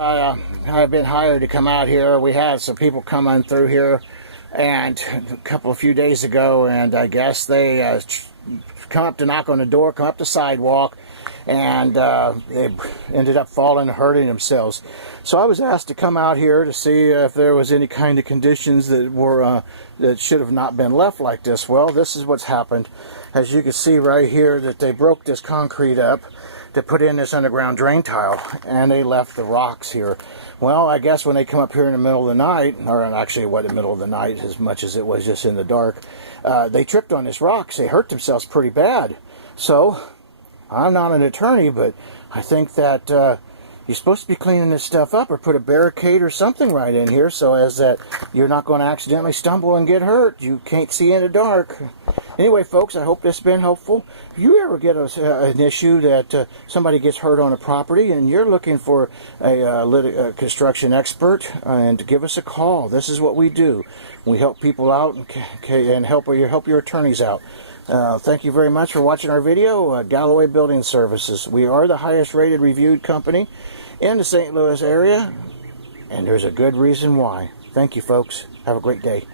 I've been hired to come out here. We had some people coming through here and a few days ago, and I guess they come up to knock on the door, come up the sidewalk, and they ended up falling and hurting themselves. So I was asked to come out here to see if there was any kind of conditions that were that should have not been left like this. Well, this is what's happened. As you can see right here, that they broke this concrete up to put in this underground drain tile, and they left the rocks here. Well, I guess when they come up here in the middle of the night, or actually it wasn't the middle of the night as much as it was just in the dark, they tripped on this rocks. They hurt themselves pretty bad. So I'm not an attorney, but I think that you're supposed to be cleaning this stuff up, or put a barricade or something right in here so as that you're not going to accidentally stumble and get hurt. You can't see in the dark. Anyway, folks, I hope this has been helpful. If you ever get an issue that somebody gets hurt on a property and you're looking for a construction expert, and give us a call. This is what we do. We help people out and help your attorneys out. Thank you very much for watching our video. Galloway Building Services. We are the highest rated reviewed company in the St. Louis area, and there's a good reason why. Thank you, folks. Have a great day.